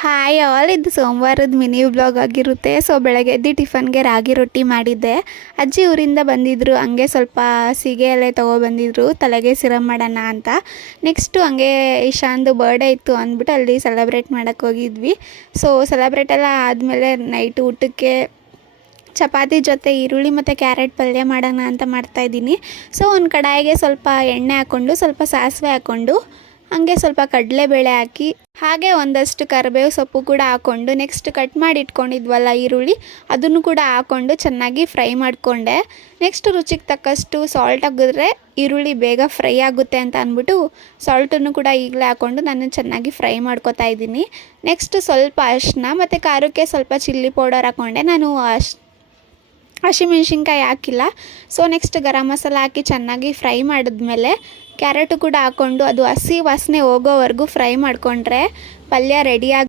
Hi all, ಇದು ಸೋಮವಾರದ mini vlog ಆಗಿರುತ್ತೆ. ಸೊ ಬೆಳಗ್ಗೆ ಎದ್ದು ಟಿಫನ್ಗೆ ರಾಗಿ ರೊಟ್ಟಿ ಮಾಡಿದ್ದೆ. ಅಜ್ಜಿ ಊರಿಂದ ಬಂದಿದ್ದರು, ಹಂಗೆ ಸ್ವಲ್ಪ ಸೀಗೆ ಎಲೆ ತೊಗೊಬಂದಿದ್ರು ತಲೆಗೆ ಸಿರಮ್ ಮಾಡೋಣ ಅಂತ. ನೆಕ್ಸ್ಟು ಹಂಗೆ ಇಶಾನ್ದು ಬರ್ಡೇ ಇತ್ತು ಅಂದ್ಬಿಟ್ಟು ಅಲ್ಲಿ ಸೆಲೆಬ್ರೇಟ್ ಮಾಡೋಕ್ಕೆ ಹೋಗಿದ್ವಿ. ಸೊ ಸೆಲೆಬ್ರೇಟ್ ಎಲ್ಲ ಆದಮೇಲೆ ನೈಟ್ ಊಟಕ್ಕೆ ಚಪಾತಿ ಜೊತೆ ಈರುಳ್ಳಿ ಮತ್ತು ಕ್ಯಾರೆಟ್ ಪಲ್ಯ ಮಾಡೋಣ ಅಂತ ಮಾಡ್ತಾಯಿದ್ದೀನಿ. ಸೊ ಒಂದು ಕಡಾಯಿಗೆ ಸ್ವಲ್ಪ ಎಣ್ಣೆ ಹಾಕ್ಕೊಂಡು ಸ್ವಲ್ಪ ಸಾಸಿವೆ ಹಾಕ್ಕೊಂಡು ಹಾಗೆ ಸ್ವಲ್ಪ ಕಡಲೆಬೇಳೆ ಹಾಕಿ ಹಾಗೆ ಒಂದಷ್ಟು ಕರಿಬೇವು ಸೊಪ್ಪು ಕೂಡ ಹಾಕ್ಕೊಂಡು ನೆಕ್ಸ್ಟ್ ಕಟ್ ಮಾಡಿ ಇಟ್ಕೊಂಡಿದ್ವಲ್ಲ ಈರುಳ್ಳಿ ಅದನ್ನು ಕೂಡ ಹಾಕ್ಕೊಂಡು ಚೆನ್ನಾಗಿ ಫ್ರೈ ಮಾಡಿಕೊಂಡೆ. ನೆಕ್ಸ್ಟ್ ರುಚಿಗೆ ತಕ್ಕಷ್ಟು ಸಾಲ್ಟ್ ಹಾಕಿದ್ರೆ ಈರುಳ್ಳಿ ಬೇಗ ಫ್ರೈ ಆಗುತ್ತೆ ಅಂತ ಅಂದ್ಬಿಟ್ಟು ಸಾಲ್ಟನ್ನು ಕೂಡ ಈಗಲೇ ಹಾಕ್ಕೊಂಡು ನಾನು ಚೆನ್ನಾಗಿ ಫ್ರೈ ಮಾಡ್ಕೊತಾ ಇದ್ದೀನಿ. ನೆಕ್ಸ್ಟ್ ಸ್ವಲ್ಪ ಅರಿಶಿನ ಮತ್ತು ಖಾರಕ್ಕೆ ಸ್ವಲ್ಪ ಚಿಲ್ಲಿ ಪೌಡರ್ ಹಾಕ್ಕೊಂಡೆ. ನಾನು ಹಸಿಮೆಣ್ಸಿನ್ಕಾಯಿ ಹಾಕಿಲ್ಲ. ಸೊ ನೆಕ್ಸ್ಟ್ ಗರಂ ಮಸಾಲ ಹಾಕಿ ಚೆನ್ನಾಗಿ ಫ್ರೈ ಮಾಡಿದ್ಮೇಲೆ ಕ್ಯಾರೆಟು ಕೂಡ ಹಾಕ್ಕೊಂಡು ಅದು ಹಸಿ ವಾಸನೆ ಹೋಗೋವರೆಗೂ ಫ್ರೈ ಮಾಡಿಕೊಂಡ್ರೆ ಪಲ್ಯ ರೆಡಿಯಾಗಿ